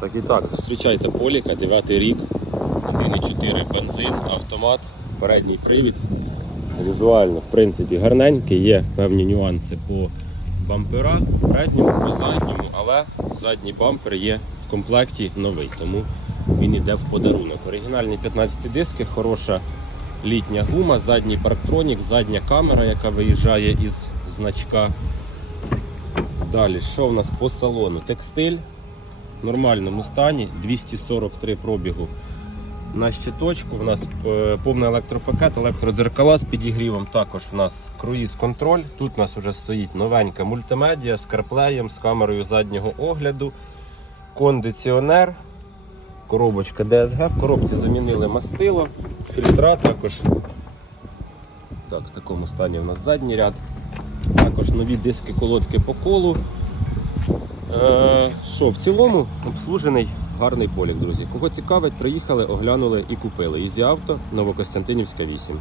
Так і так, зустрічайте Поліка, 9 рік, 1,4 бензин, автомат, передній привід. Візуально, в принципі, гарненький, є певні нюанси по бамперах, передньому, по задньому, але задній бампер є в комплекті новий, тому він йде в подарунок. Оригінальні 15 диски, хороша літня гума, задній парктронік, задня камера, яка виїжджає із значка. Далі, що в нас по салону? Текстиль в нормальному стані, 243 пробігу на щиточку. У нас е, повний електропакет, електродзеркала з підігрівом. Також в нас круїз-контроль. Тут у нас вже стоїть новенька мультимедіа з карплеєм, з камерою заднього огляду, кондиціонер, коробочка DSG. В коробці замінили мастило, фільтра також. Так, в такому стані у нас задній ряд. Також нові диски колодки по колу. Що, в цілому обслужений гарний полік, друзі. Кого цікавить, приїхали, оглянули і купили. Ізі авто, Новокостянтинівська 8.